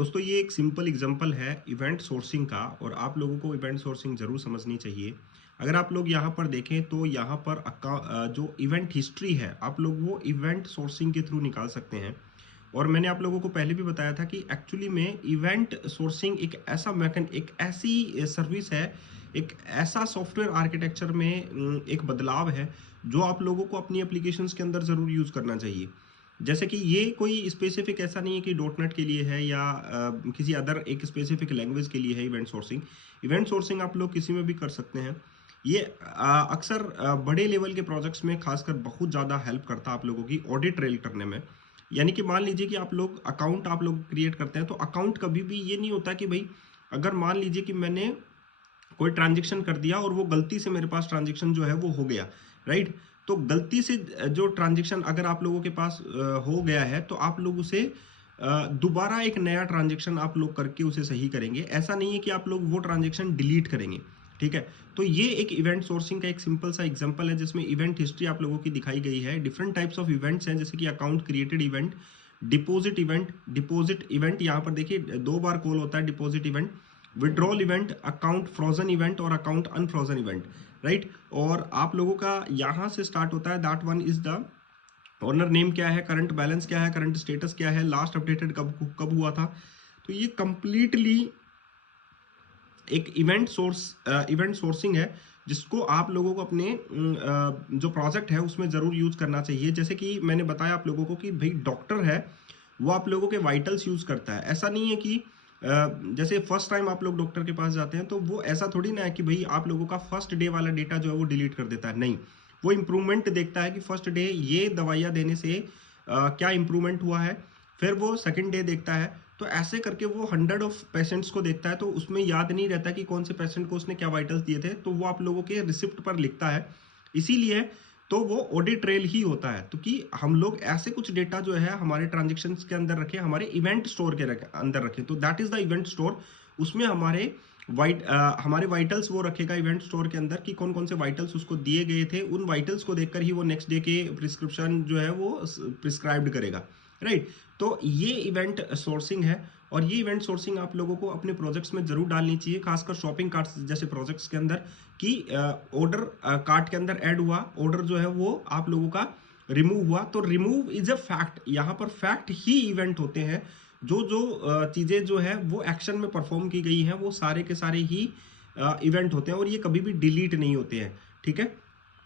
दोस्तों ये एक सिंपल एग्जांपल है इवेंट सोर्सिंग का और आप लोगों को इवेंट सोर्सिंग ज़रूर समझनी चाहिए। अगर आप लोग यहाँ पर देखें तो यहाँ पर जो इवेंट हिस्ट्री है आप लोग वो इवेंट सोर्सिंग के थ्रू निकाल सकते हैं। और मैंने आप लोगों को पहले भी बताया था कि एक्चुअली में इवेंट सोर्सिंग एक ऐसी सर्विस है, एक ऐसा सॉफ्टवेयर आर्किटेक्चर में एक बदलाव है जो आप लोगों को अपनी एप्लीकेशंस के अंदर ज़रूर यूज़ करना चाहिए। जैसे कि ये कोई स्पेसिफिक ऐसा नहीं है कि डॉट नेट के लिए है या किसी अदर एक स्पेसिफिक लैंग्वेज के लिए है इवेंट सोर्सिंग। इवेंट सोर्सिंग आप लोग किसी में भी कर सकते हैं। ये अक्सर बड़े लेवल के प्रोजेक्ट्स में खासकर बहुत ज़्यादा हेल्प करता है आप लोगों की ऑडिट ट्रेल करने में। यानी कि मान लीजिए कि आप लोग क्रिएट करते हैं तो अकाउंट कभी भी ये नहीं होता कि भाई अगर मान लीजिए कि मैंने कोई ट्रांजेक्शन कर दिया और वो गलती से मेरे पास ट्रांजेक्शन जो है वो हो गया, राइट? तो गलती से जो ट्रांजेक्शन अगर आप लोगों के पास हो गया है तो आप लोग उसे दोबारा एक नया ट्रांजेक्शन आप लोग करके उसे सही करेंगे। ऐसा नहीं है कि आप लोग वो ट्रांजेक्शन डिलीट करेंगे, ठीक है? तो ये एक इवेंट सोर्सिंग का एक सिंपल सा एग्जांपल है जिसमें इवेंट हिस्ट्री आप लोगों की दिखाई गई है। डिफरेंट टाइप्स ऑफ इवेंट्स हैं जैसे कि account created event, deposit event. यहाँ पर देखिए 2 बार कॉल होता है deposit event, withdrawal event, account frozen event और अकाउंट अनफ्रोजन इवेंट, राइट? और आप लोगों का यहाँ से स्टार्ट होता है that one is the owner name क्या है, करंट बैलेंस क्या है, करंट स्टेटस क्या है, लास्ट अपडेटेड कब कब हुआ था। तो ये कंप्लीटली एक इवेंट सोर्सिंग है जिसको आप लोगों को अपने जो प्रोजेक्ट है उसमें ज़रूर यूज़ करना चाहिए। जैसे कि मैंने बताया आप लोगों को कि भाई डॉक्टर है वो आप लोगों के वाइटल्स यूज़ करता है। ऐसा नहीं है कि जैसे फर्स्ट टाइम आप लोग डॉक्टर के पास जाते हैं तो वो ऐसा थोड़ी ना है कि भाई आप लोगों का फर्स्ट डे वाला डेटा जो है वो डिलीट कर देता है, नहीं। वो इम्प्रूवमेंट देखता है कि फर्स्ट डे ये दवाइयाँ देने से क्या इम्प्रूवमेंट हुआ है, फिर वो सेकंड डे देखता है। तो ऐसे करके वो 100 ऑफ पेशेंट्स को देखता है तो उसमें याद नहीं रहता कि कौन से पेशेंट को उसने क्या वाइटल्स दिए थे, तो वो आप लोगों के रिसिप्ट पर लिखता है। इसीलिए तो वो ऑडिट ट्रेल ही होता है। तो कि हम लोग ऐसे कुछ डेटा जो है हमारे ट्रांजेक्शन्स के अंदर रखें, हमारे इवेंट स्टोर के अंदर रखें, तो that is the event store. उसमें हमारे वाइटल्स वो रखेगा इवेंट स्टोर के अंदर कि कौन कौन से वाइटल्स उसको दिए गए थे। उन वाइटल्स को देखकर ही वो नेक्स्ट डे के प्रिस्क्रिप्शन जो है वो प्रिस्क्राइब्ड करेगा, राइट? तो ये इवेंट सोर्सिंग है और ये इवेंट सोर्सिंग आप लोगों को अपने प्रोजेक्ट्स में जरूर डालनी चाहिए, खासकर शॉपिंग कार्ट्स जैसे प्रोजेक्ट्स के अंदर। कि ऑर्डर कार्ट के अंदर ऐड हुआ, ऑर्डर जो है वो आप लोगों का रिमूव हुआ, तो रिमूव इज अ फैक्ट। यहाँ पर फैक्ट ही इवेंट होते हैं। जो जो चीज़ें जो है वो एक्शन में परफॉर्म की गई हैं वो सारे के सारे ही इवेंट होते हैं और ये कभी भी डिलीट नहीं होते हैं, ठीक है?